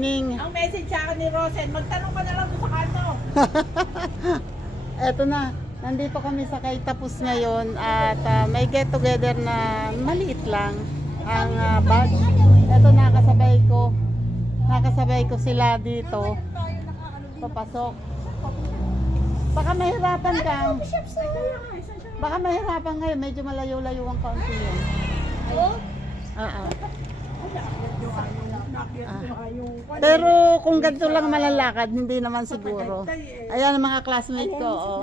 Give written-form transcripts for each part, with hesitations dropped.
morning. Ang message sa akin ni Rosen, magtanong ka na lang doon sa kanto. Eto na, nandito kami sa Kay Tapos ngayon at may get together na maliit lang ang batch. Eto nakasabay ko sila dito. Papasok. Baka mahirapan ka. Baka mahirapan kayo, medyo malayo-layo ang kaunti yun. Oo. Pero kung ganito lang malalakad, hindi naman siguro. Ayan ang mga classmate ko, oh.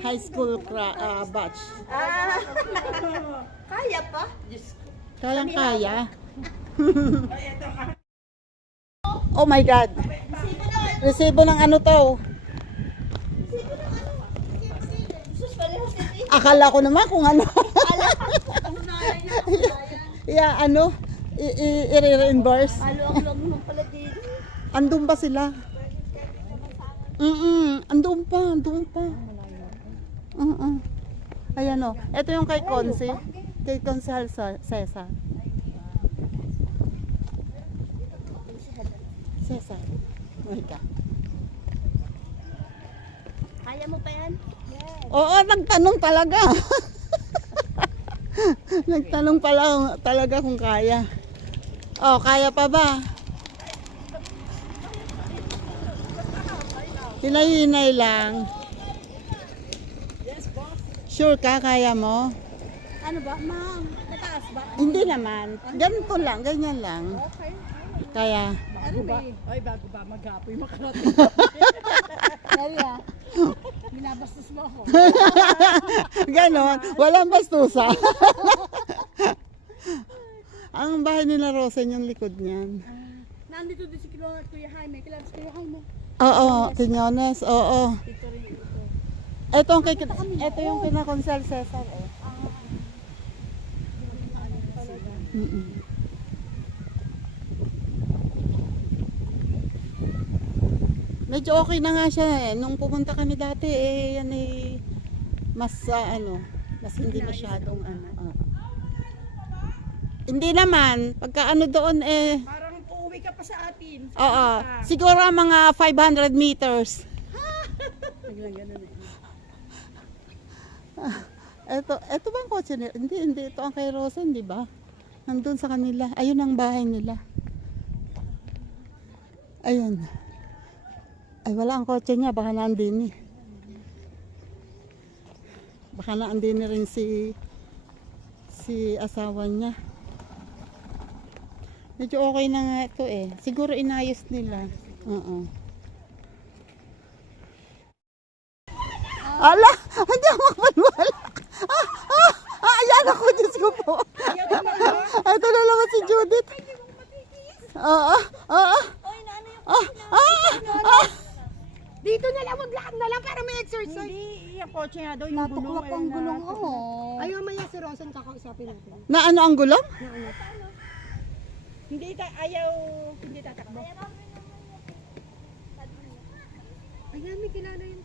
High school batch. Kaya pa? Kayang-kaya. Oh my God. Resibo ng ano to? Akala ko naman kung ano. Yeah, ano? I-reimburse. Halo-halo naman pala dito. Andun ba sila? Andun pa. Ayan o. Ito yung kay Consi. Kay Consal Cesar. Cesar. Marika. Kaya mo pa yan? Oo, nagtanong talaga. Nagtanong pala talaga kung kaya. Oh, kaya pa ba? Hinay-hinay lang. Sure ka, kaya mo? Ano ba, ma'am? Mataas ba? Hindi naman. Ganito lang, ganyan lang. Okay. Kaya. Bago ba? Ay, bago ba mag-apoy makarating? Kaya. Binabastos mo ako. Ganon. Walang bastusa. Ang bahay nila Rosen yung likod niyan. Nandito din si Kuya Jaime. Kilala si Kuya Jaime. Oo, Quiñones. Oo. Dito rin ito. Ito yung kina Consal Cesar. Eh. Medyo okay na nga siya eh. Nung pumunta kami dati eh, yan eh, mas mas hindi masyadong Hindi naman, pagka doon eh, Parang uuwi ka pa sa atin. oo, siguro mga 500 meters. Biglang ganun eh. Ito bang kotse nila? Hindi, ito ang kay Rosen, di ba? Nandun sa kanila. Ayun ang bahay nila. Ayun. Ay, wala ang kotse niya. Baka naandini. Baka naandini rin si asawa niya. Medyo okay na nga ito eh. Siguro inayos nila. Oo. Ala! Hindi ako mapaniwala. Ayan ako, Diyos ko po. Ito na naman si Judith. Dito na lang, maglakad na lang para may exercise. Hindi, yung kotse nga daw, yung gulong. Natuklap ang gulong ko. Ayaw maya si Rosen kakausapin natin. Na ano ang gulong? Hindi hindi tatakbo. Ayan, may kilala yung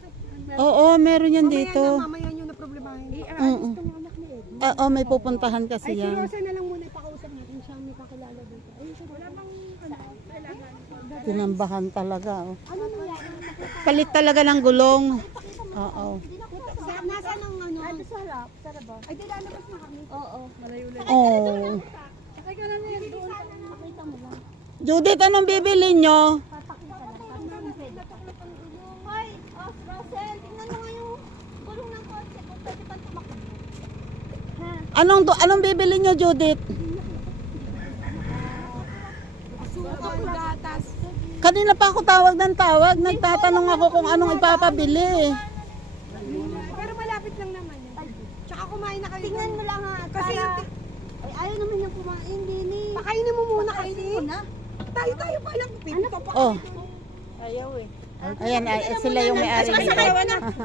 Oo, meron yan Mamaya dito. na, mamaya nyo na problemahin. Gusto mo anak ni Eddie. Oo, may pupuntahan kasi Ay, si yan. Rosen na lang muna ipakausap natin siya, may kakilala dito. Ayun siya, wala bang kailangan. Tinambahan talaga. Oh. Ano nangyari? Palit talaga ng gulong. Oo. Nasaan ang ano? Sa harap, sa harap. Ay, dilalabas na kami. Oo. Malayo-layo. Oh. Sakay ka lang yan doon. Pakita mo lang. Judith, anong bibili nyo? Papakita lang. Hoy, Rosen, tingnan mo nga yung gulong ng kotse kung pwede pa tumakbo. Anong bibili nyo, Judith? Asukal, gatas. Kanina pa ako tawag ng tawag. Nagtatanong ako kung anong ipapabili. Pero malapit lang naman yun. Tsaka kumain na kayo. Tingnan mo lang ha. Kasi ay, ayaw naman yung kumain din eh. Pakainin mo muna kasi. Tayo pa lang. Ano pa? Oh, Ayaw eh. ayan, sila yung may-ari nito.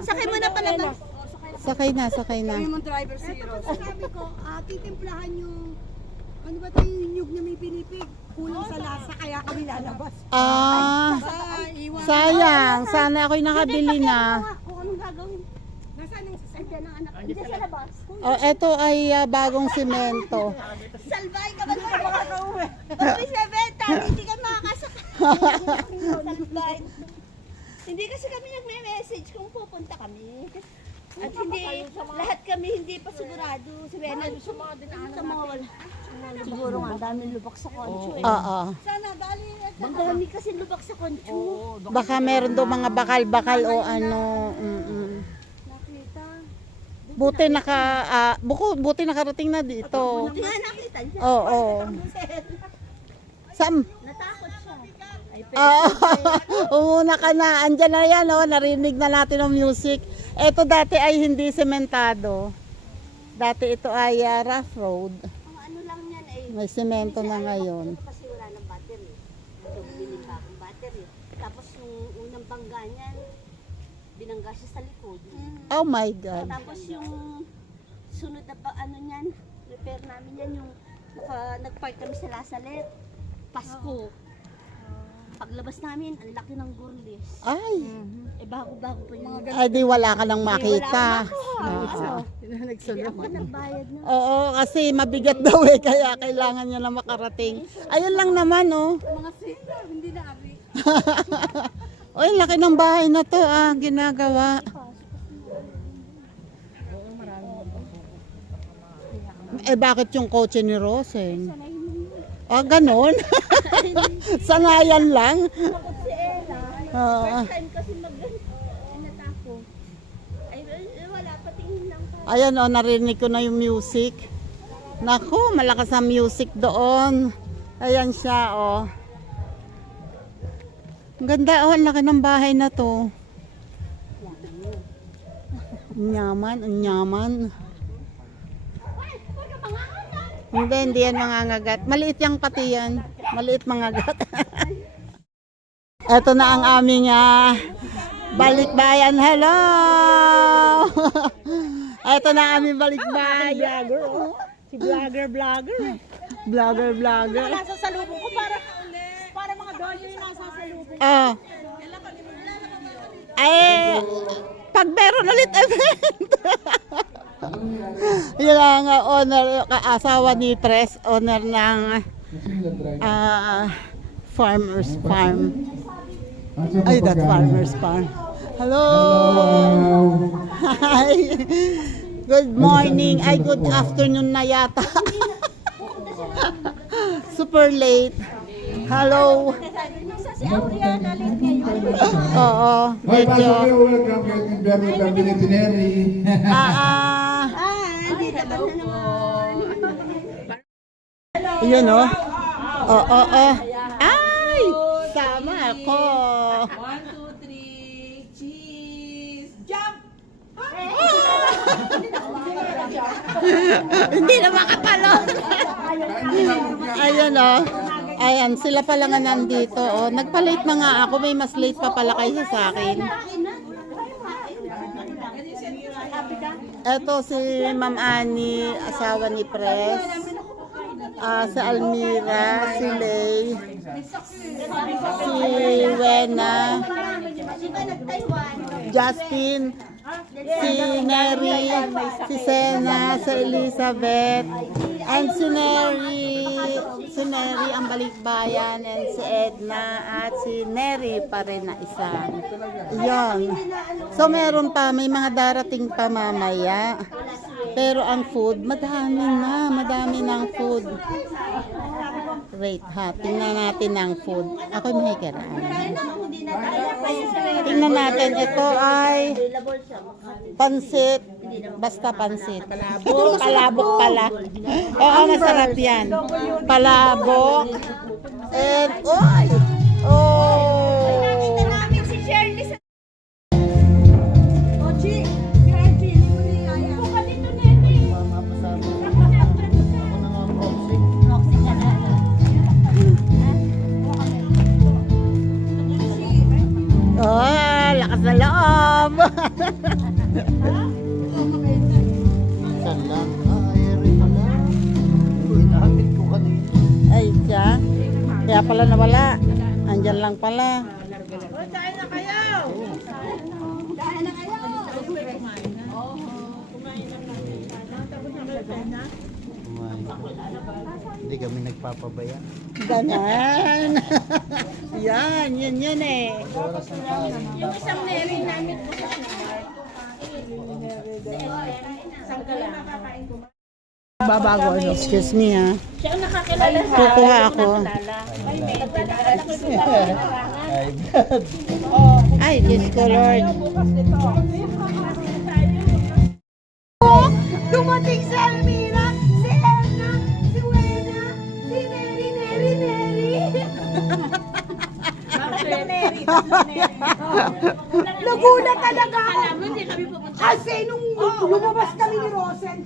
Sakay mo na pala na. Sakay na. Yung driver si Rosen. Sabi ko, titimplahan yung ano ba tayo yung nyug na may pinipig? Kulang sa lasa kaya kami lalabas. Sayang. Sana ako'y nakabili na. Kung anong gagawin. Nasaan ang sasakyan ng anak? Hindi sa labas. Oh, ito ay bagong simento. Salbay ka ba naman makakauwi? Pag may bebenta, hindi ka makakasakay. Hindi kasi kami nagme-message kung pupunta kami. At hindi, lahat kami hindi pa sigurado. Si Bena, sa mga wala. Siguro nga, dami lubak sa Concho eh. Oo. Sana, ang dami kasi lubak sa Concho. Baka meron daw mga bakal-bakal o ano. Nakita. Buti nakarating na dito. Buti nga nakita niya. Oo. Sam? Natakot siya. Ay, Umuna ka na. Andyan na yan, oh. Narinig na natin ang music. Ito dati ay hindi sementado. Dati ito ay rough road. ang ano lang yan ay, May semento na ngayon. kasi wala ng battery. So, binimba akong battery. Tapos yung unang bangga niyan, binangga siya sa likod. Oh my God. Tapos yung sunod na ano niyan, repair namin yan yung nagpark kami sa Lasalet. Pasko. Paglabas namin, ang laki ng gurlis. Ay, Eh bago-bago pa yung ay di wala ka nang makita. Hindi ako nagbayad na. Oo, kasi mabigat daw eh, kaya kailangan niya na makarating. Ayun lang naman, oh. Mga sita, hindi na abi. Oy, laki ng bahay na to, ginagawa. Eh, bakit yung kotse ni Rosen? Ganon? Sanayan lang? Takot si Ella. Oo. First time kasi natako. Ay, wala, patingin lang pa. Ayan, oh, narinig ko na yung music. Naku, malakas ang music doon. Ayan siya, oh. Ang ganda, oh, ang laki ng bahay na to. Ang yaman. Hindi yan mangangagat. Maliit yung pati yan. Maliit mangagat. Ito na ang aming balikbayan. Hello! Ito na ang aming balikbayan. Si vlogger. Vlogger. Nasa salubong ko para mga dolly yung nasa salubong. Oh. Pag meron ulit event. Yun ang owner, asawa ni Pres, owner ng Farmer's Farm. Ay, that Farmer's Farm. Hello! Hi! Good morning. Ay, good afternoon na yata. Super late. Hello! Si Aurea nalit ngayon. Oo, medyo. Hindi naman na naman. Yun, oh. Oo. Ay! Sama ako. 1, 2, 3, cheese! Jump! Hindi na makatalon. Ayan, oh. Ayan, sila pala nga nandito, oh. Nagpa-late na nga ako. May mas late pa pala kaysa sa akin. Eto si Ma'am Annie, asawa ni Pres. Si Almira, si Lay, si Wena, Justin, si Neri, si Sena, si Elizabeth, and si Neri ang balikbayan, and si Edna, at si Neri pa rin na isa. Yun. So meron pa, may mga darating pa mamaya. Pero ang food, madami ng food. Wait ha, tingnan natin ang food. Ako'y mahikiraan. Tingnan natin, ito ay pansit. Basta pansit. Palabok pala. Oo, masarap yan. Palabok. And, oy! Oh! Nakita namin si Shirley sa... Ochi! Grabe, hindi mo na yaya. Ako ka dito, Nene. Roxy ka na. Oh, lakas na loob. Ay, siya. Kaya pala nawala. Andyan lang pala. Kain na kayo! Daan na kayo! Hindi kami nagpapabaya. Ganon. Yan eh. Yung isang Mary namin po sa Babago. Excuse me ha. siya ang nakakilala sa Kukuha ako. Ay, God. Ay, Diyos ko Lord. Dumating si Elmira, si Edna, si Wena, si Neri, Neri, Neri. Nagulat talaga ako. Kasi nung lumabas kami ni Rosen,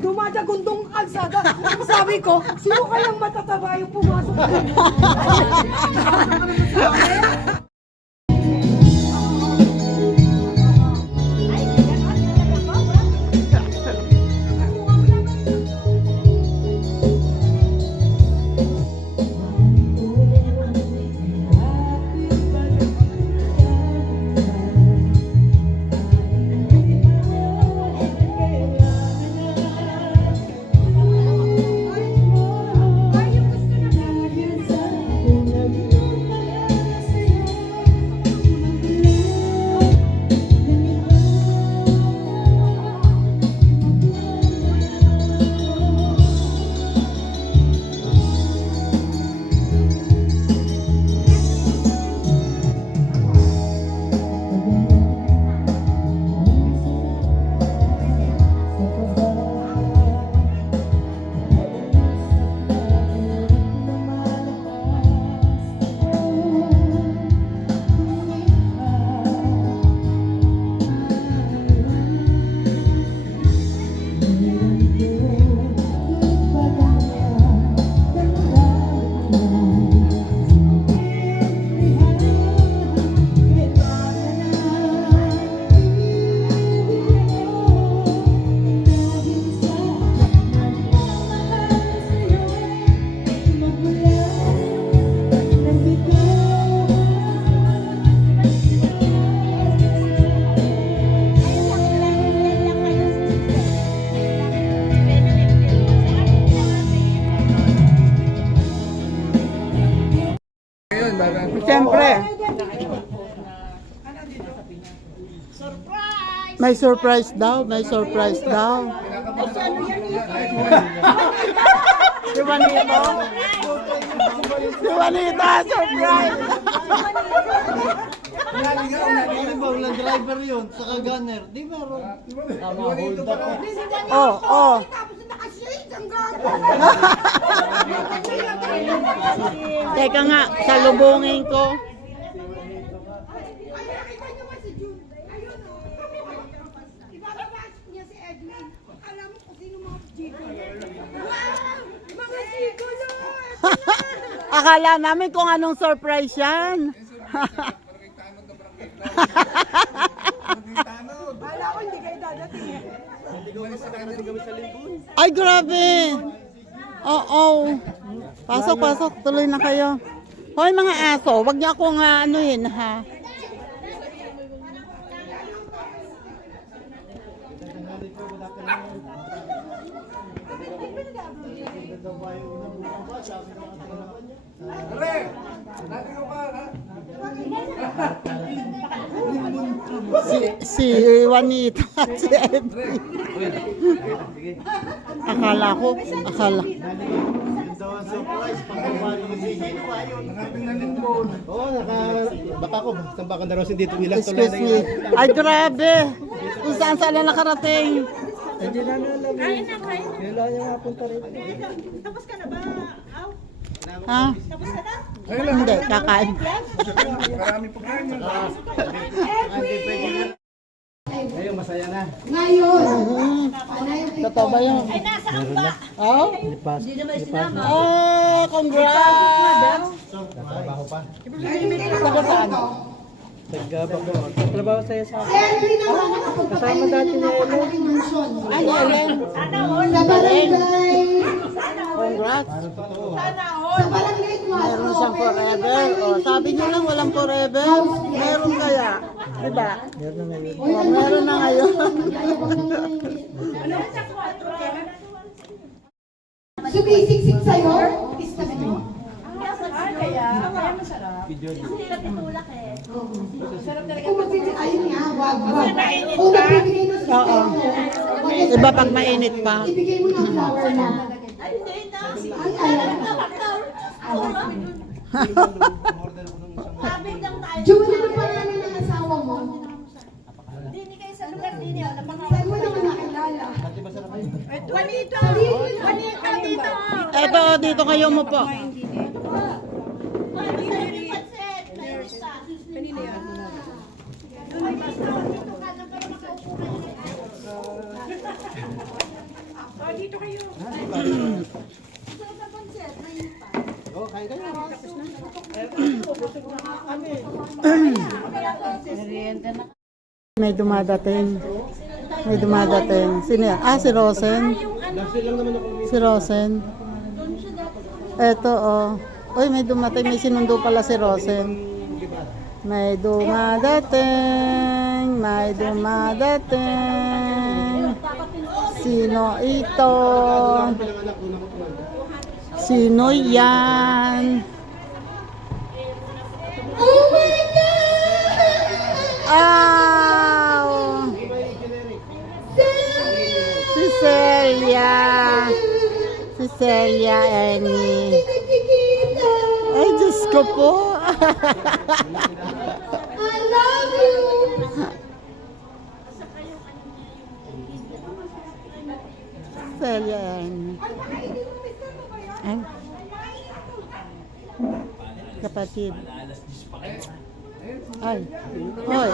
dumadagundong kalsada. Sabi ko, sino kayang matataba yung pumasok? Siyempre. May surprise daw, may surprise daw. Si Juanito. Si Juanita, surprise. Ano ba, walang driver yun, saka gunner. Di meron. Tama, hold up. Oh. Tapos nakashades ang gago. Teka nga, salubungin ko. Ay, nakita niyo ba si June? Ayun o. Ibababas niya si Edwin. Alam mo kung sino mga gigolo. Wow! Mga gigolo! Akala namin kung anong surprise yan. Wala ko hindi kayo dadating. Ay, grabe. Oo. Pasok. Tuloy na kayo. Hoy, mga aso, wag niyo akong anuhin, ha? Si Juanita at si Edwin. Akala. Oo, baka ko. Samba ka na raw dito ilang Excuse me. Ay, grabe. Kung saan na nakarating. Tapos ka na ba? Aw, Ha? tapos ka na? Hindi, kakain. Ayun, masaya na. Totoo ba yun? Ay, nasaan pa? Oh? Lipas. Oh, congrats! Trabaho pa. Taga saan? Trabaho sa'yo sa akin. Edwin naman nakapagpapakain dati na malaking mansyon. Ano, Ellen? Sa barangay. Congrats! Sa barangay 4. Meron siyang forever. Oh, sabi niyo lang walang forever. Meron kaya. Diba? Meron na ngayon. Ayaw ko na ngayon. Sumisiksik sa'yo? Is na mo. Kaya masarap. Kung magsisik, ayun nga, wag. Kung nagbibigay ng system mo, Iba pag mainit pa. ibigay mo ng flower lang. Ay, ayan. June, ano pangalan ng asawa mo? Saan mo naman nakilala? Juanito! Juanito, dito! Eto, dito kayo mo po. Dito kayo. Oh, kain kayo. May dumadating. May dumadating. Sino yan? Ah, si Rosen. Si Rosen. Eto, oh. Uy, may dumating. May sinundo pala si Rosen. May dumadating. May dumadating. Sino ito? Sino yan? Oh my God! Aw! Si Celia. Si Celia, Ernie. Nakikita! Ay, Diyos ko po. I love you! Celia, Ernie. Ay. Kapatid. Ay. Hoy.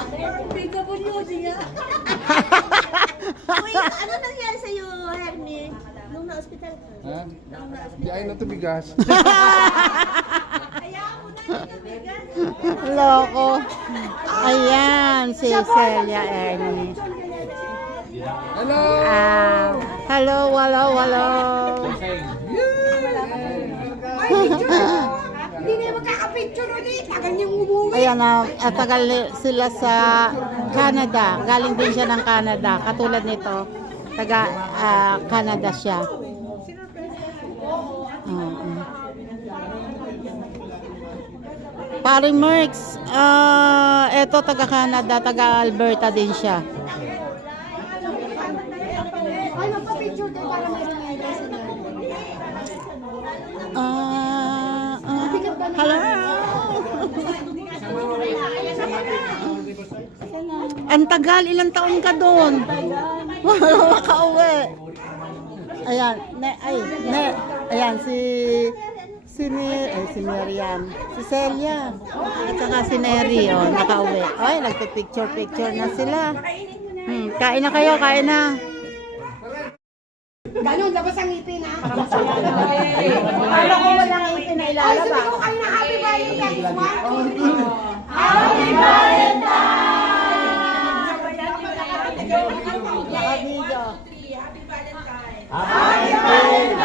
Uy, ano nangyari sa'yo, Hermie? Nung na-hospital ka? Ha? Di ay na to bigas. Kaya mo na yung nabigan. Loko. Ayan, si Celia, Ernie. Hello! Hello, hello. Ay, picture! Hindi na yung magkakapicture ulit. Tagal niyang umuwi. Ayan na, tagal sila sa Canada. Galing din siya ng Canada. Katulad nito, taga Canada siya. Pare Merx, eto taga Canada, taga Alberta din siya. Ay, magpa-picture din para may reminder sa dami. Hello. Ang tagal, ilang taon ka doon? Wala makauwi. Ayan, ayan si Miriam, si Celia, at saka si Neri, oh, nakauwi. Ay, nagpipicture na sila. Kain na kayo, kain na. Ganon, labas ang ngipin, ha? Paano kung walang ngipin na Ay, ilalabas? sumigaw kayo na Happy Valentine's, 1, 2, 3. Happy Valentine's! Naka-video. Happy Valentine's!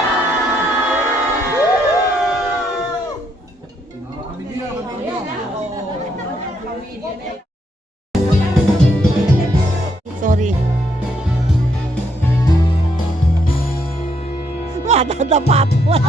Sorry. Matadapa po.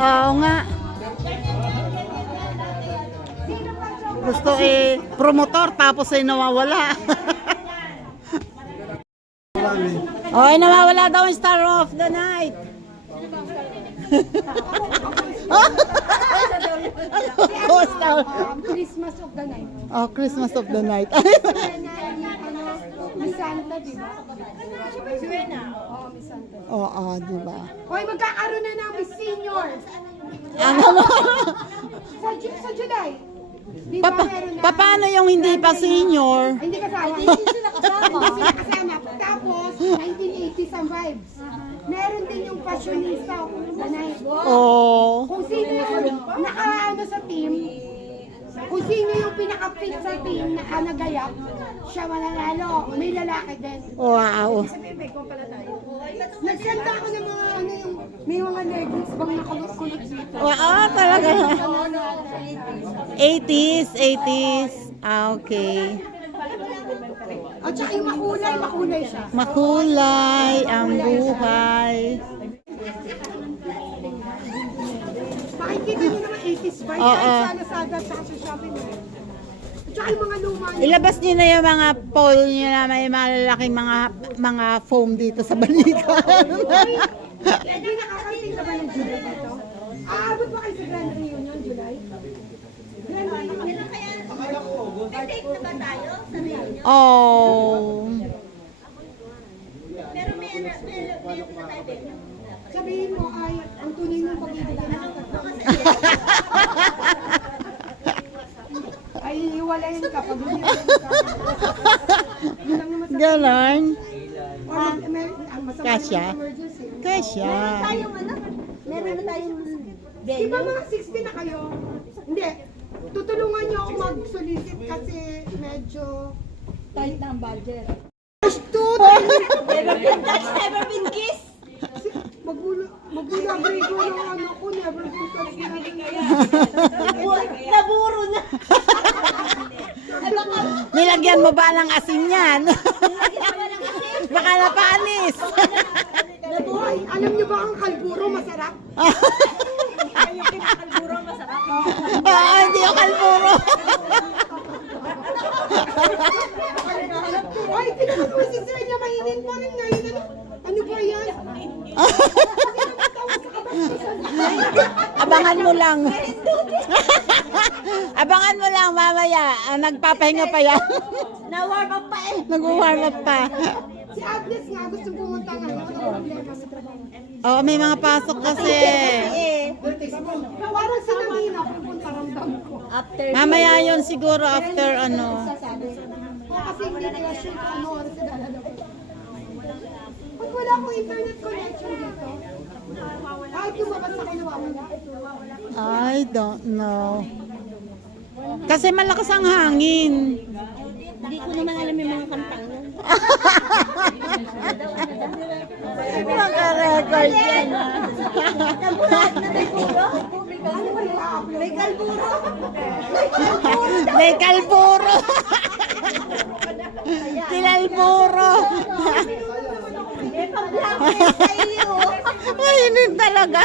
Oo nga. Gusto promotor tapos ay nawawala. Ay, nawawala daw ang star of the night. Christmas of the night. Oh, Christmas of the night. Miss Santa, di ba? Oo, di ba? Hoy, magkakaroon na ng Miss Senior. Ano mo? Sa July. Di ba meron na? Paano yung hindi pa senior? Hindi kasama. Hindi sila kasama. Tapos, 1980s ang vibes. Meron din yung fashionista o ganay. Oh. Kung sino yung naka-ano sa team, kung sino yung pinaka-fit sa team, naka-nagayak, siya mananalo. May lalaki din. Wow. Nagsenda ako ng mga ano yung, may mga leggings bang nakulot-kulot dito. Wow, talaga. 80s. Ah, okay. At saka yung makulay siya. Makulay ang buhay. Makikita niyo naman 80s vibe Oo. kahit sa Lazada at saka sa Shopee na. At saka yung mga luma niya. Ilabas niyo na yung mga pole niyo na may malalaking mga foam dito sa balikan. Hindi nakakarating na ba ng July dito? Aabot ba kayo sa Grand Reunion, July? Grand Reunion. May date na ba tayo sa reunion? Oh. Pero may na tayo date. Sabihin mo ay ang tunay ng pag-ibig natin. Ay hiwalayin ka pag hindi ka. Yun lang naman sa Ganon. or ang masama Kasya. ng emergency. Kasya. Tayong ano? Meron na tayong Di ba mga 60 na kayo? Hindi. Tutulungan niyo ako mag-solicit kasi medyo tight na ang budget. never been touched, never been kissed. Magbulabay ko ng ano ko, never been touched na Naburo na. Nilagyan mo ba ng asin yan? Baka napanis. Ay, alam niyo ba ang kalburo masarap? Hindi ako kalpuro. Ay, tinanong mo si Sir niya, mainit pa rin ngayon. Ano ba yan? Abangan mo lang. Abangan mo lang mamaya. Nagpapahinga pa yan. Na-warm up pa eh. Nag-warm up pa. Si Agnes nga gusto pumunta nga. Ano problema sa trabaho? Oo, may mga pasok kasi. Parang si Namina pupunta ramdam ko. After Mamaya yon siguro after ano. O kasi hindi nila shoot ano oras sa dalawa. Pag wala akong internet connection dito, kahit lumabas ako nawawala. I don't know. Kasi malakas ang hangin. Hindi ko naman alam yung mga kantang yan. Maka-record yan. Nabuhat na may puro. May kalburo. May kalburo. Kilalburo. May pang-blackmail sa iyo. Mainit talaga.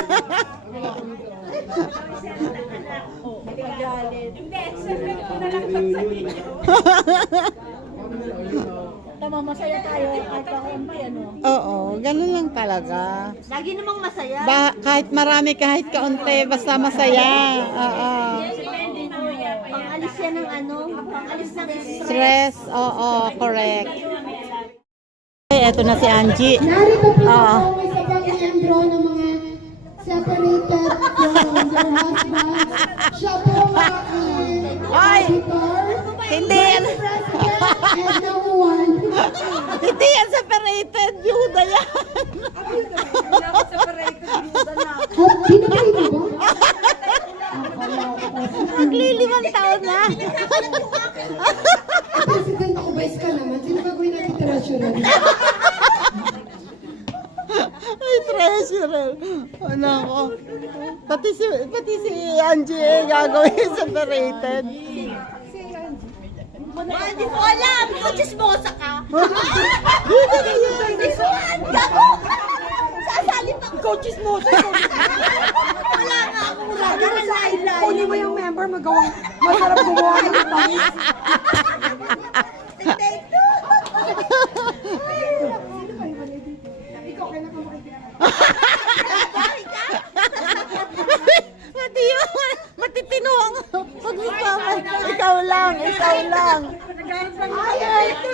Tama, masaya tayo. Kahit ako ano. Oo, ganun lang talaga. Lagi namang masaya. Kahit marami, kahit kaunti, basta masaya. Oo. Pang-alis yan ng ano, pang-alis ng stress. Stress, oo, correct. Eto na si Angie. Narito po Oo. may sabang miyembro ng mga separated from their husband. Siya po Ay! auditor, Hindi yan. president, and number one. Hindi yan separated. Yuda yan. Oh, sino ba ito ba? Naglilimang taon na. President ako, vice ka naman. Sino ba gawin natin treasurer? Ay, treasurer. Ano ko? Pati si Angie gagawin separated. Hindi ko alam. Ikaw chismosa ka. Yuda na yan. Isuan ka ko. Sasali pa. Ikaw chismosa. Wala nga akong lagi na laylay. Kunin mo yung member, magawang masarap gumawa ng tamis. Ikaw, kailan ka makikita? Mati yun. Matitino ang pag-usapan. Ikaw lang.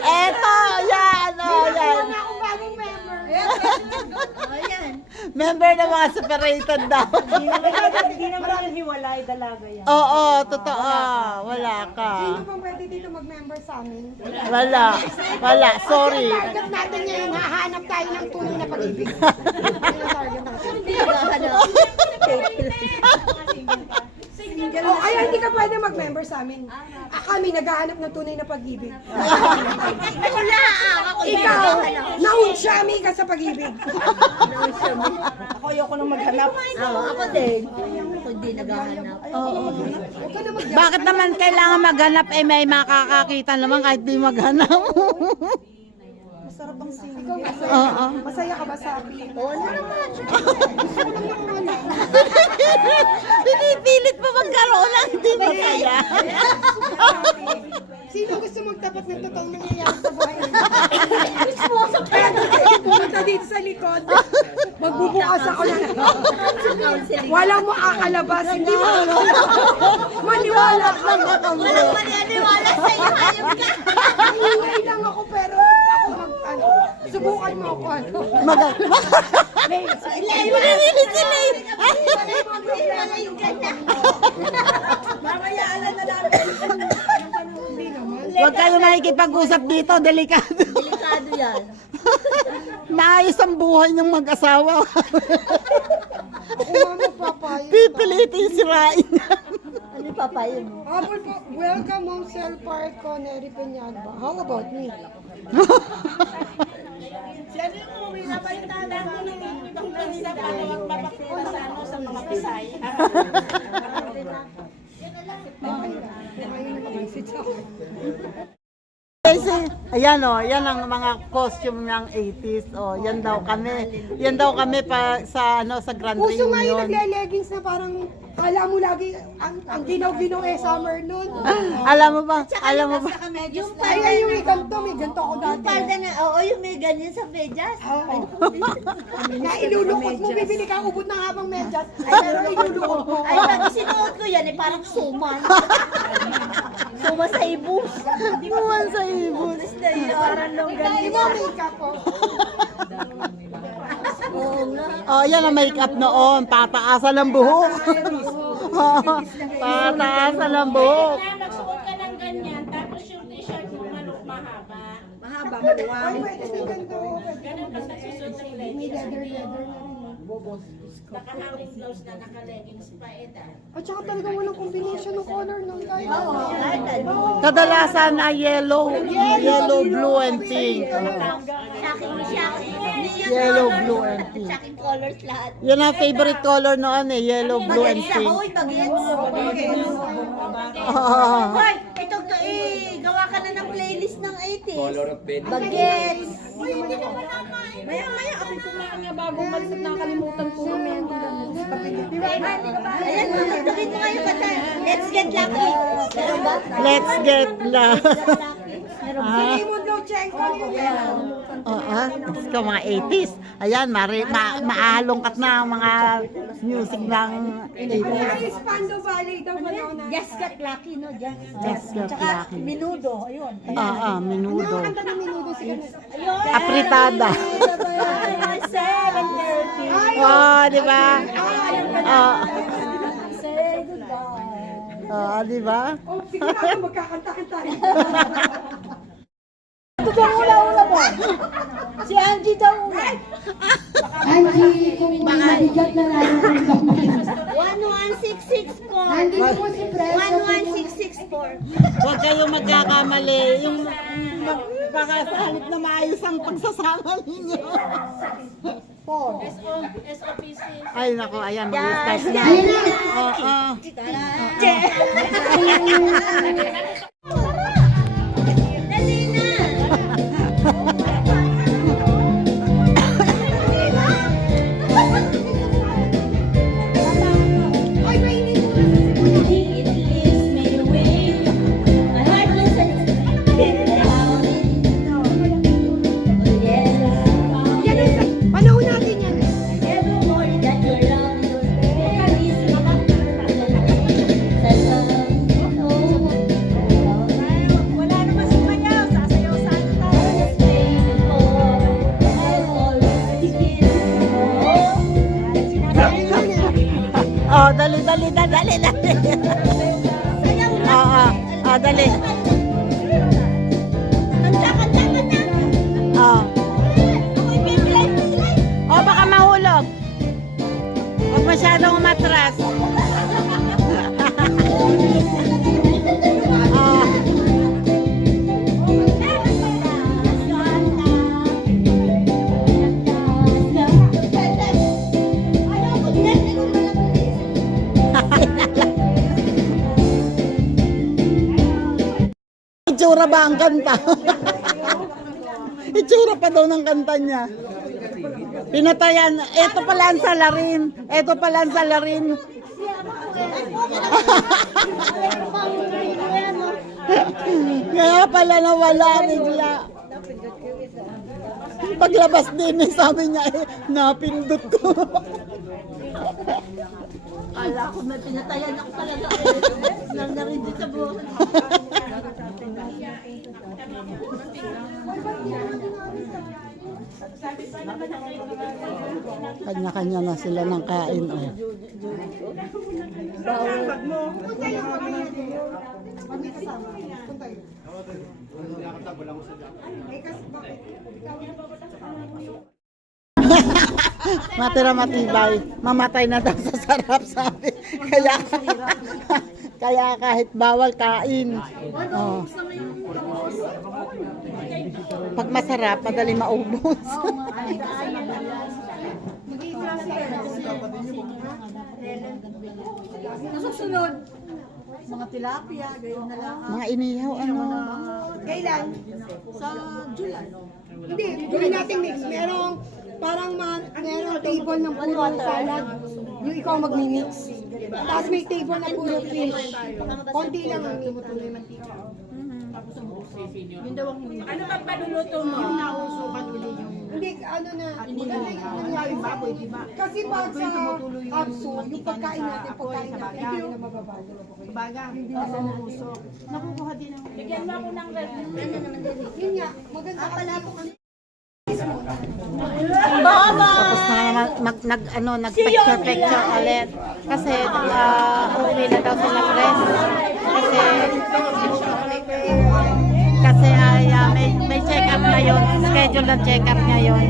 Eto, yan. O, yan. Wala akong bagong member. Ayan. Member ng mga separated daw. Hindi naman yung hiwalay, dalaga yan. Oo, totoo. Wala ka. Sino pang pwede dito mag-member sa amin? Wala. Sorry. Target natin ngayon, hahanap tayo ng tunay na pag-ibig. Hindi naghahanap. Oh, ay, hindi ka pwede mag-member sa amin. Kami naghahanap ng tunay na pag-ibig. Wala! Ako Ikaw, naunsyami ka sa pag-ibig. Ako ayoko nang maghanap. Ako din. Ako hindi naghahanap. Huwag ka na mag- Bakit naman kailangan maghanap may makakakita naman kahit di maghanap? Masarap ang singing. Ikaw, Oo. masaya ka ba sa akin? Oo naman. Pinipilit pa magkaroon ng hindi masaya. Sino gusto magtapat ng totoong nangyayari sa buhay? Mismo sa pera. Pumunta dito sa likod. Magbubukas ako na. Counseling. Walang makakalabas. Hindi mo maniwala ka. Walang maniwala sa'yo. Hayop ka. Ingay lang ako pero ako subukan mo ako. Pinipilit sila eh. Malayo ka na. Mamaya, alam na namin. Huwag kayo makikipag-usap dito, delikado. Delikado yan. Maayos ang buhay ng mag-asawa. Ako nga magpapayo. Pipilitin sirain. Ano yung papayo mo? Apple po, welcome Mount Cell Park, Connery Peñalba. How about me? Siya rin mo, binabalita na ako ng ibang bansa para magpapakita sa ano sa mga Pisay. Kasi, ayan o, yan ang mga costume ng 80s. O, yan daw kami. Yan daw kami pa sa ano sa Grand Puso nga yung Reunion. nagle-leggings na parang kala mo lagi ang ginaw-ginaw summer nun. Alam mo ba? Alam mo ba? Yung Kaya yung ikanto, may ganito ako Yung dati. palda na, oo, yung may ganyan sa medyas. Oo. Na ilulukot mo, bibili ka ubod ng habang medyas. Ay, pero ilulukot mo. Ay, pag sinuot ko yan, eh, parang suman. Suman sa ibus. Hindi mo man sa ibon. Parang Hindi mo makeup po. Oo nga. Oh, yan ang makeup noon. Tataasan ng buhok. Tataasan ng buhok. Magsuot ka ng ganyan, tapos yung t-shirt mo mahaba. Mahaba, maluwang. Ay, pwede din ganito. Ganun pa sa susunod ng May leggings. leather na rin. Nakahanging blouse na naka-leggings pa eda. At saka talagang walang combination ng color nung tayo. Kadalasan na yellow, blue, and pink. Yellow, blue, and pink. Shocking colors lahat. Yan ang favorite color noon eh, yellow, blue, and Bagets. pink. Hoy, bagets. Ah. Hoy, ito, gawa ka na ng playlist ng 80s. Bagets. Maya-maya ako kumain nga bago umalis at nakalimutan ko mamaya. Ayan, tutukin mo nga yung kanta. Let's get lucky. Meron ba? Let's get la. Meron ba? Ah, Raymond Lochenko yun yan. Ito ka mga 80s. Ayan, maalongkat na ang mga music ng 80s. Ay, Spando Valley daw na. Just get lucky, no? Just Get Tsaka Lucky. minudo, ayun. Menudo. Nakakanta ng minuto si Ganes. Ayun. Apritada. 7:30. Oh, di ba? Oh, Say goodbye. di ba? Oh, sigurado magkakanta-kanta rin. Si Angie daw una. Angie, kung mabigat na lang ang gamay. 11664. Nandito po si Fred. 11664. Huwag kayo magkakamali. Yung baka sa halip na maayos ang pagsasama ninyo. SOPC. Ay, nako, ayan, mag-start na. Ayun na. Oo. Dali na. Ay, mainit mo na. It leads me away. My heart goes down. Yan ang panahon natin yan. Evermore that your love is easy. Sa love, dali. Oo, dali. Oo. Oh, baka mahulog. Huwag masyadong umatras. Oh. Itsura ba ang kanta? Itsura pa daw ng kanta niya. Pinatayan. Ito pala ang salarin. Kaya pala nawala bigla. Paglabas din sabi niya napindot ko. Kala ko may pinatayan ako pala nang narinig sa buhay. Kanya-kanya na sila ng kain. Oh. Matira matibay. Mamatay na daw sa sarap sabi. Kaya kahit bawal kain. Oh. Pag masarap, madali maubos. Nasusunod. Mga tilapia, gayon na lang. Mga inihaw, ano. Kailan? Sa July. Hindi, gawin natin mix. Merong merong table ng puro salad. Yung ikaw magmi-mix. Tapos may table na puro fish. Konti lang ang tumutuloy mantika. Ano bang paluluto mo? Hindi, ano na, nangyari baboy, diba? Kasi pag sa abso, yung pagkain natin, hindi na mababalo. Hindi na mamusok. Nakukuha din ang... Bigyan mo ako ng red. Yun nga, maganda pala po kami. Tapos na naman nag-picture ulit. Kasi uwi na daw sila friends. Kasi may check-up ngayon. Schedule na check-up ngayon.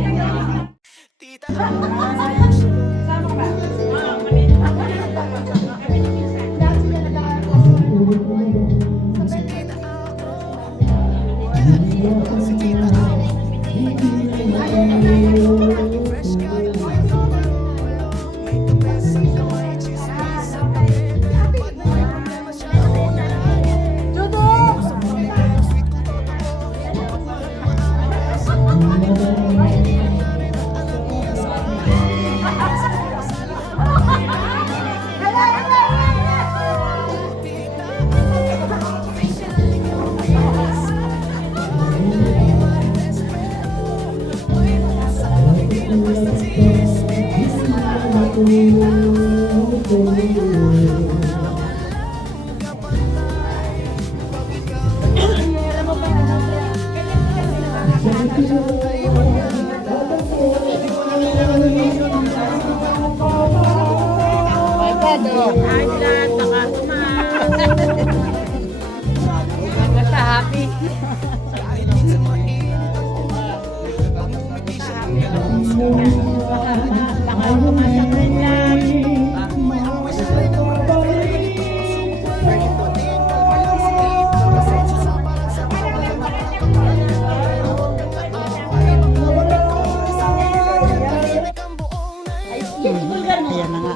Ayan na nga,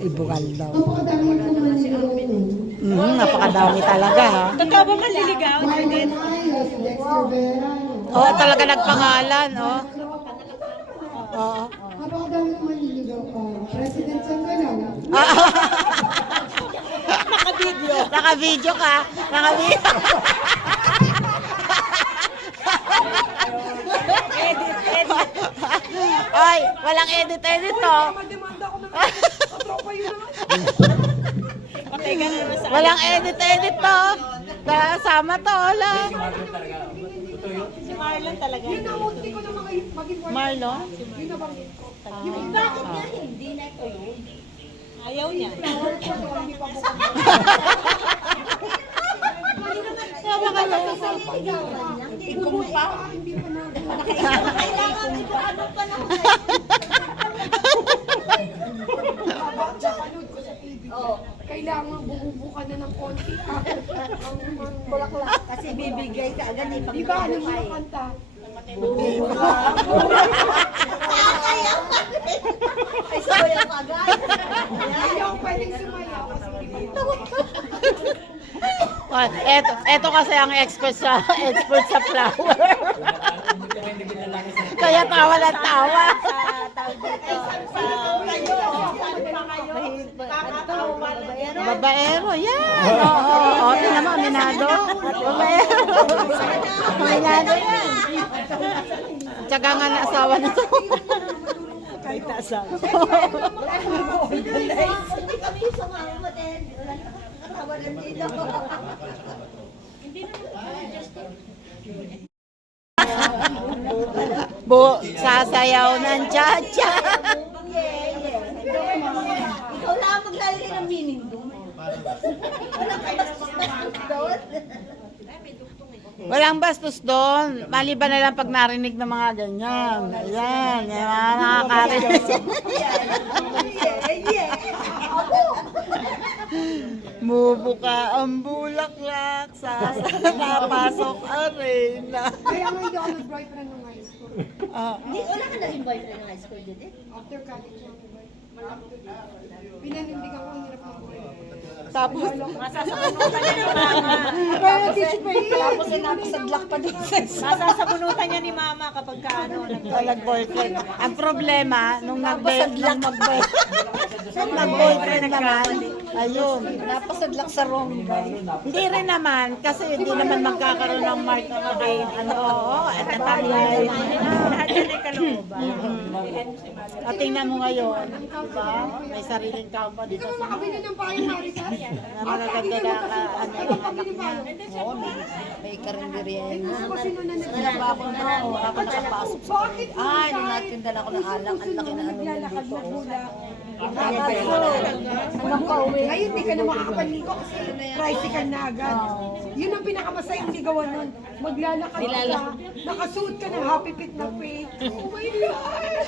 ibugal daw. Napakadami talaga ha. Totoo ba maliligaw? Oo, talaga nagpangalan, oh. Oo. Napakadami naman niligaw ka. President saan ka lang? Naka-video ka. Naka-video. Ay, walang edit to. Walang edit to. Kasama to, wala. Si Marlon talaga. Yun ang munti ko na maging Marlon? Yun ang bangit ko. Bakit nga hindi na ito yun? Ayaw niya. Ikong pa. Kailangan ito ano pa na. Kailangan bububukan na ng konti. Bulaklak. Kasi bibigay ka agad eh. Di ba, ano yung kanta? Ay, sabayan ka agad. Hindi ako pwedeng sumayaw kasi hindi ba? Eto kasi ang expert sa flower. Kaya tawa ng tawa. Babaero, yan. Oo, tingnan mo, aminado. Babaero. Aminado yan. Tsaka nga na asawa nito. Kahit asawa. Hindi kami sumama din. Wala na katawanan dito. Sasayaw ng cha-cha. Ikaw lang maglalagay ng meaning doon. Wala kayo bastos doon. Walang bastos doon. Maliban na lang pag narinig ng mga ganyan. Ayan, yung mga nakakarinig. Mubuka ang bulaklak sa napasok arena. Kaya nga hindi ako nag-boyfriend nung high school. Wala ka naging boyfriend ng high school din eh? After college lang. Pinanindigan ko ang hirap ng boyfriend. Tapos, Masasabunutan niya ni mama. Tapos napasadlak pa doon sa Masasabunutan niya ni mama kapag kaano. nag-boyfriend. Ang problema, nung nag-boyfriend naman, ayun. napasadlak sa wrong guy. Hindi rin naman, kasi hindi naman magkakaroon ng mark na kay, oo, at natangay. Lahat yan ay kalooban. At tingnan mo ngayon, diba? May sariling company Hindi ka kasi. ba makabili ng payo, Maricas? Na magaganda na ano yung anak niya. Oo, may karinderya yan. Gusto ko sino na Wala ako na ako nakapasok. Bakit? Ay, nung natinda ako ng alak, ang laki na ano nandito. na bulak. Walang pauwi. Ngayon, hindi ka na makakapaligo kasi tricycle na agad. Yun ang pinakamasayang ligawan nun. Maglalakad ka, nakasuot ka ng Happy Fit na fake. Oh my God!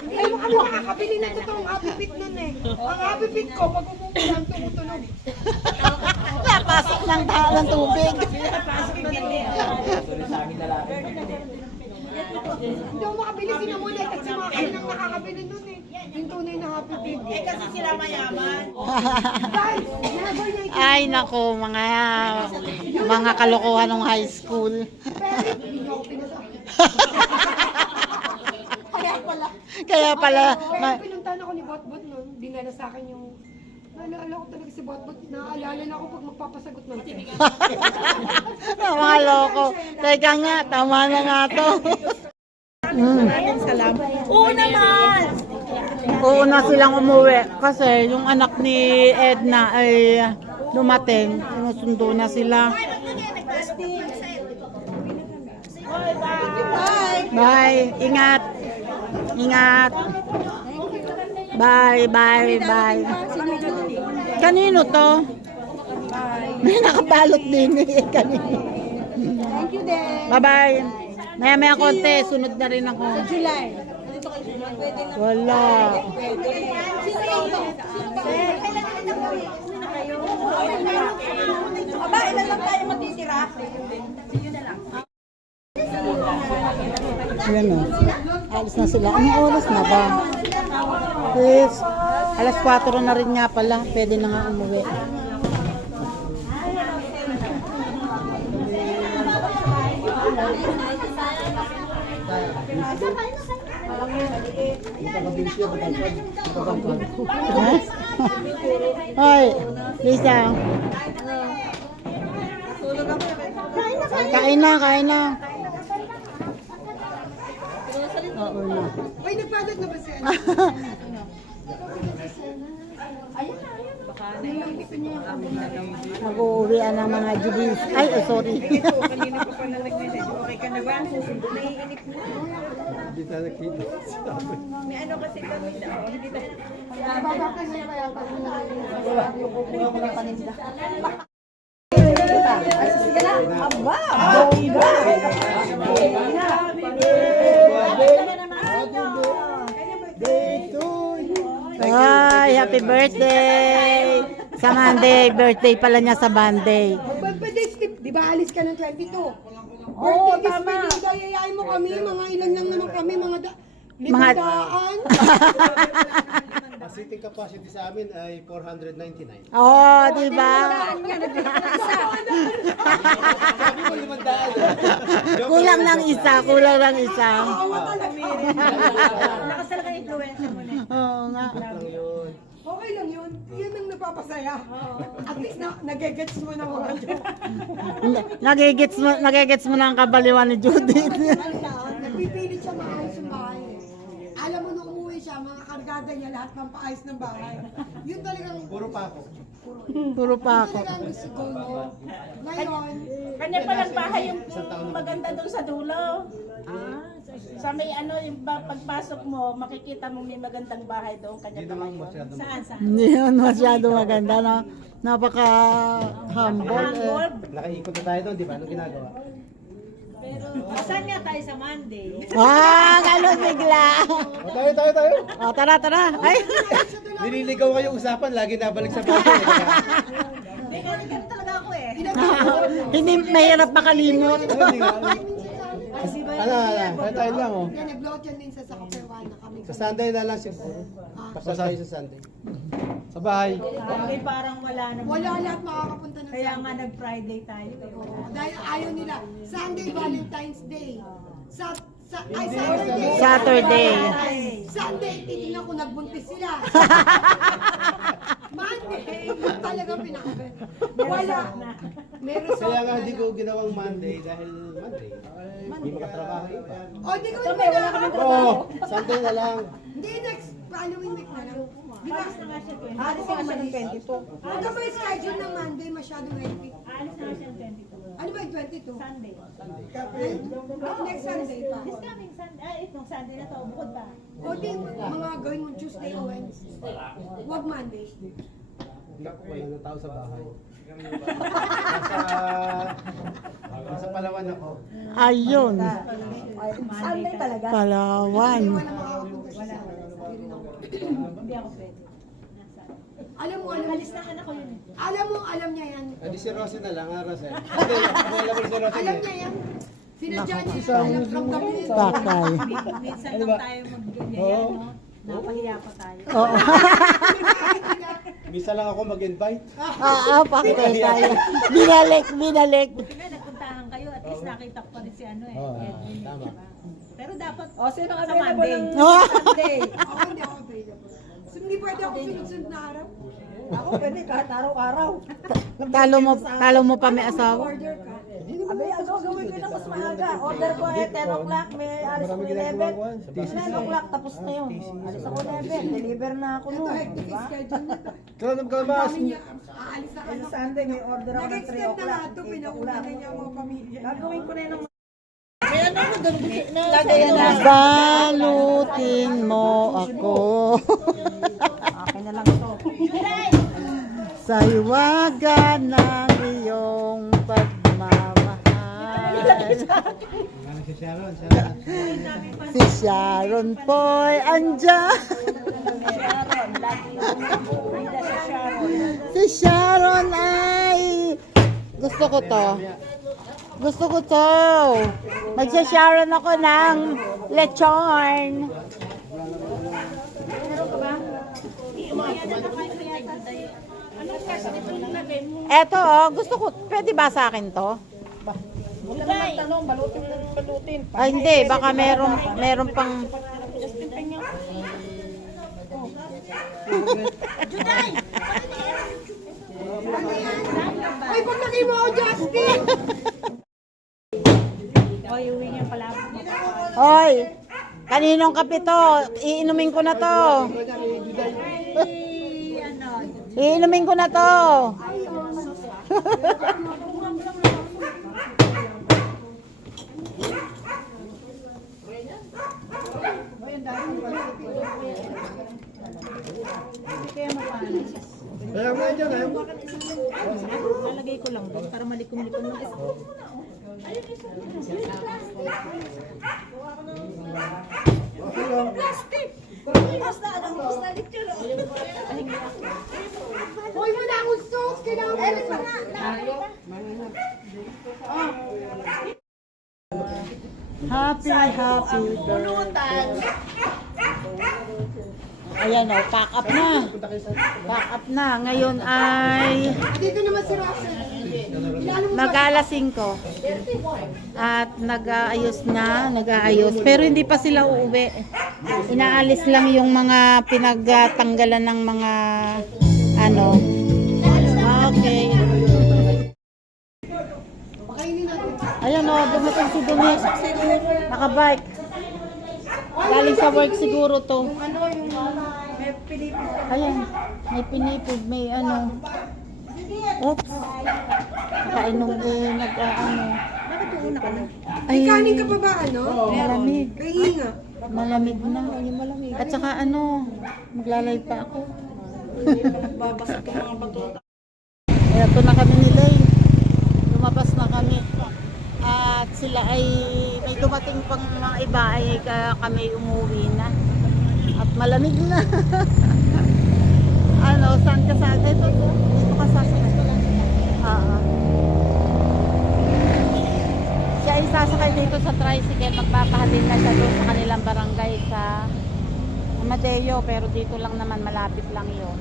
Hindi mo kami makakabili ng totoong Happy Fit nun eh. Ang Happy Fit ko, pag umuulan, tumutunog. Napasok ng tao ng tubig. Hindi ako makabili, sinamunay at si mga kanilang nakakabili nun eh. Yung tunay na Happy Fit. Eh kasi sila mayaman. Guys, never na Ay, nako, mga kalokohan ng high school. hindi niyo ako pinasa. Kaya pala, Pero pinuntahan ako ni Botbot nun, dinala sa akin yung naalala ko talaga si Botbot, naaalala na ako pag magpapasagot ng text. mga loko. Teka nga, tama na nga to. Oo naman! Una silang umuwi kasi yung anak ni Edna ay dumating. Sinusundo na sila. Bye. Ingat. Ingat. Bye, bye, bye. Kanino to? May nakabalot din eh. Kanino? Thank you din. Bye-bye. Maya-maya konti, sunod na rin ako. July. Wala. Aba, ilan lang tayo matitira? Ayan o. Alis na sila. Anong oras na ba? Yes. Alas 4 na rin nga pala. Pwede na nga umuwi. Hoy, Lisa. Kain na, kain na. Oo na. Ay, nagpadat na ba siya? Mag-uuwian ng mga GBs. Ay, oh, sorry. Kanina pa pala nag-message. Okay ka na ba? Naiinip mo. Hindi tayo nakita. May ano kasi kami sa hindi tayo. Ay, happy birthday! Sa Monday, birthday pala niya sa Monday. Birthday, Steve, di ba alis ka ng 22? Birthday this Friday, gayayain mo kami, mga ilan lang naman kami, mga limandaan. Ang seating capacity sa amin ay 499. Oh, di ba? Sabi ko 500. Kulang ng isa, kulang ng isa. Nakasal ka influencer mo na. Oo nga. Lang yun. Okay lang yun. Yun ang napapasaya. At least nagigets mo na mga joke. Nagigets mo na ang kabaliwan ni Judith. Nagpipilit siya maayos yung bahay. Alam mo nung umuwi siya, mga kargada niya lahat ng paayos ng bahay. Yun talagang Puro pa ako. Puro pa yun ako. talagang gusto ko mo. Ngayon, Kanya palang bahay yung maganda doon sa dulo. Sa may ano, yung pagpasok mo, makikita mo may magandang bahay doon. Kanya Hindi pa naman masyado. Saan? Hindi yun masyado maganda, no? Napaka-humble. Eh. Nakaikot na tayo doon, di ba? Anong ginagawa? Saan nga tayo sa Monday? Ganun bigla. Tayo. O, tara. Ay. Nililigaw kayo usapan, lagi nabalik sa bahay. May ganun talaga ako eh. Hindi mahirap makalimot. Tayo lang oh. yan, nag-load yan din sa Sakapirwan na kami. Sa Sunday na lang siguro. Pasal tayo sa Sunday. Sa bahay. Friday parang wala na. Wala lahat makakapunta ng Kaya Sunday. nga nag-Friday tayo. Dahil ayaw nila. Sunday, Valentine's Day. Saturday. Saturday. Sunday, titignan ko nagbuntis sila. Monday, talagang pinakabit. Wala. Meron sa Kaya nga hindi ko ginawang Monday dahil Monday. Hindi makatrabaho yung iba. O, di ko naman Oo, Sunday na lang. Hindi, next following week na lang. Di ba? Alis na siya ng 22. Huwag ka ba yung schedule ng Monday masyadong hectic? Alis na siya ng 22. Ano ba yung 22? Sunday. Next Sunday pa. This coming Sunday. Itong Sunday na to. Bukod pa. O di, mga gawin mo Tuesday o Wednesday. Huwag Monday. Wala na tao sa bahay. Nasa Palawan ako. Ayun. Sunday talaga. Palawan. Wala makakapunta siya sa Hindi ako pwede. Alam mo, Alis na anak ko yun. alam niya yan. Hindi si Rosie na lang, Rosel. Hindi, available si Rosie. Alam niya yan. Sinadya niya. Alam from the beginning. Bakay. Minsan lang tayo mag-ganyan, no? Napahiya pa tayo. Oo. Misa lang ako mag-invite. Pakay tayo. Binalik. Buti nga, nagpuntahan kayo. At least nakita ko pa rin si ano eh. Oo, Edwin, tama. diba? Pero dapat Sino sa available Monday. ng Oh. Sunday? Ako hindi ako available. So, hindi pwede ako sunod-sunod na araw. Ako pwede kahit araw-araw. Talo mo pa may asawa. Order ka. Abay, ako gawin ko na mas maaga. Order ko eh 10 o'clock, may alis ako 11. 9 o'clock, tapos na yun. Alis ako 11, deliver na ako Ito, noon. hectic Diba? schedule nito. Kailan na magkalabas? Dami niya, aalis na Kasi ano. Sunday may order ako ng 3 Nag-extend na o'clock. lahat ito, 8 pinauna o'clock. na niya ang mga pamilya. Gagawin ko na yun ng Balutin mo ako. akin na lang ito. Sa hiwaga ng iyong pagmamahal. Ano si Sharon? Si Sharon po'y andyan. Si Sharon ay... Gusto ko to. Magsha-Sharon ako ng lechon. Eto, gusto ko. Pwede ba sa akin to? Huwag ka naman tanong, balutin. Ay, hindi. Baka meron pang... Ay, pag lagay mo ako, Justin! Oy, uwi niya pala. Hoy! Kaninong kape to? Iinumin ko na to. Iinumin ko na to. Happy Pulutan. Ayan o, pack up na. Pack up na. Ngayon ay Dito naman si Russell. mag-alas 5. At nag-aayos. Pero hindi pa sila uuwi. Inaalis lang yung mga pinagtanggalan ng mga ano. Okay. Ayan o, dumating si Dumi. Nakabike. Galing sa work siguro to. Ayan, may pinipig, may ano. Oops. Nakainom nag-ano. Ay, Kanin ka pa ba ano? malamig. Kaya nga. Malamig na. At saka ano, maglalay pa ako. Babasag ang mga bato. Ito na kami ni Lane. Lumabas na kami. At sila ay may dumating pang mga iba ay kami umuwi na. At malamig na. Ano, saan ka sa ito? Dito ka sasakay. Siya ay sasakay dito sa tricycle. Magpapahalin na siya doon sa kanilang barangay sa Amadeo. Pero dito lang naman, malapit lang yun.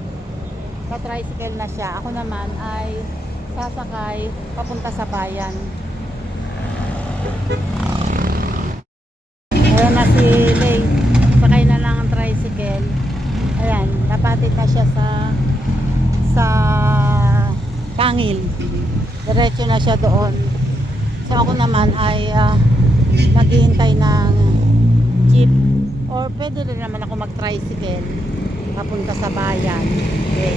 Sa tricycle na siya. Ako naman ay sasakay papunta sa bayan. Ayan na si Lay. Sakay na lang ang tricycle. Ayan, napatid na siya sa Tangil. Diretso na siya doon. So ako naman ay naghihintay ng jeep. Or pwede rin naman ako mag-tricycle papunta sa bayan. Okay.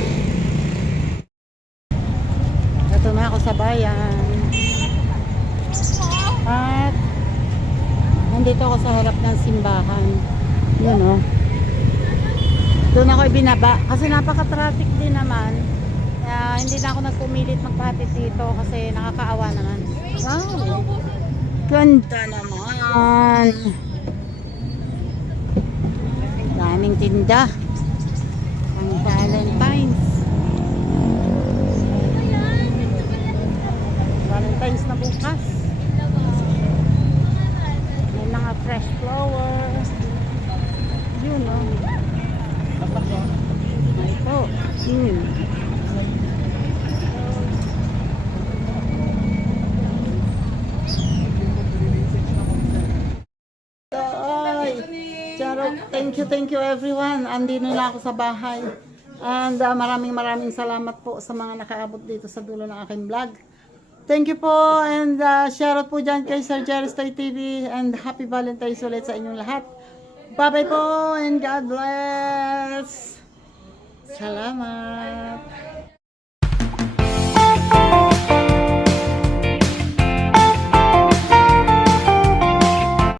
Ito na ako sa bayan. At nandito ako sa harap ng simbahan. Yun o. Doon ako ibinaba. Kasi napaka-traffic din naman. Hindi na ako nagpumilit magpahatid dito kasi nakakaawa naman. Wow! Ganda naman! Daming tinda. Ang Valentine's. Valentine's na bukas. May mga fresh flowers. Yun o. Ito. Charot. Thank you everyone. Andito na ako sa bahay. And maraming salamat po sa mga nakaabot dito sa dulo ng aking vlog. Thank you po and shoutout po dyan kay Sir Jerry Stoy TV and happy Valentine's ulit sa inyong lahat. Bye bye po and God bless. Salamat.